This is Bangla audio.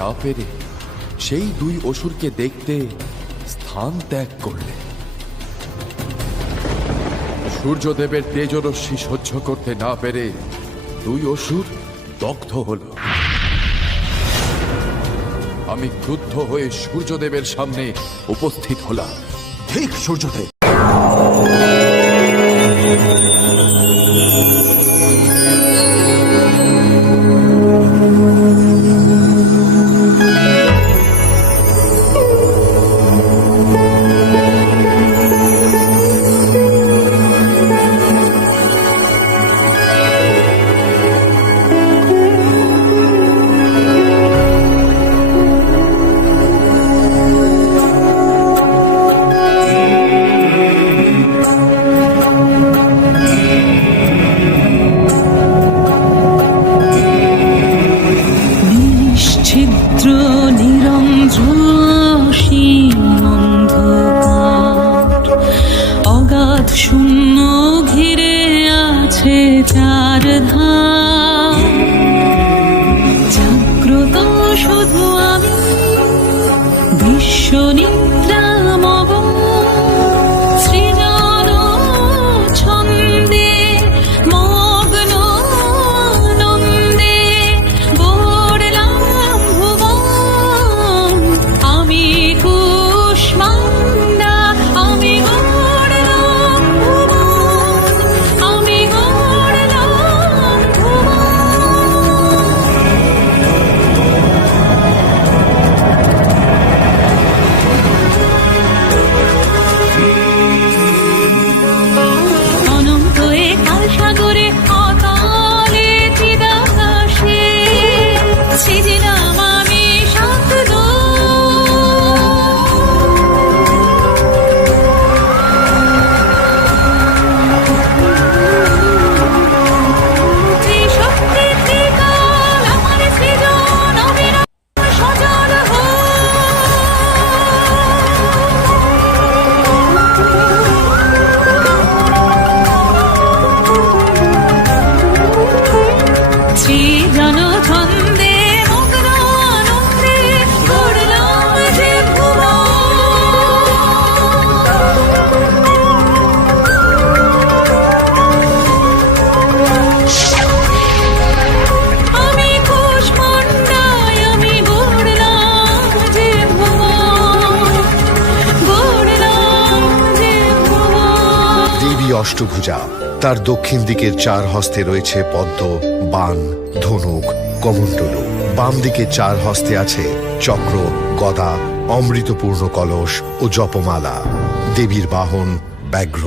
না পেরে সেই দুই অসুরকে দেখতে স্থান ত্যাগ করলে। সূর্যদেবের তেজরশ্মি সহ্য করতে না পেরে দুই অসুর দগ্ধ হল। আমি ক্রুদ্ধ হয়ে সূর্যদেবের সামনে উপস্থিত হলাম। ঠিক সূর্যদেব, ছিদ্র নিরঞ্জন অন্ধকার, অগাধ শূন্য ঘিরে আছে চারধার। জাগ্রত শুধু আমি, বিশ্ব নিদ্রামগ, সৃজন ছন্দে মগ্ন আনন্দে গড়লাম ভুবন। আমি কুষ্মাণ্ডা, আমি গড়লাম ভুবন, আমি গড়লাম অনন্ত এ কাল সাগরে অকালে চিদাকাশে সৃজিলাম আমি শব্দ। ত্রিশক্তি ত্রিকাল আমার সৃজন অবিরাম সজল সৃজন ছন্দে মগ্ন আনন্দে গড়লাম যে আমি কুষ্মাণ্ডায়, আমি গড়লাম যে ভুবন, গড়লাম যে ভুবন। দেবী অষ্টভুজা। তার দক্ষিণ দিকের চার হস্তে রয়েছে পদ্ম, বাণ, ধনুক, কমণ্ডলু। বাম দিকে চার হস্তে আছে চক্র, গদা, অমৃতপূর্ণ কলস ও জপমালা। দেবীর বাহন ব্যাঘ্র।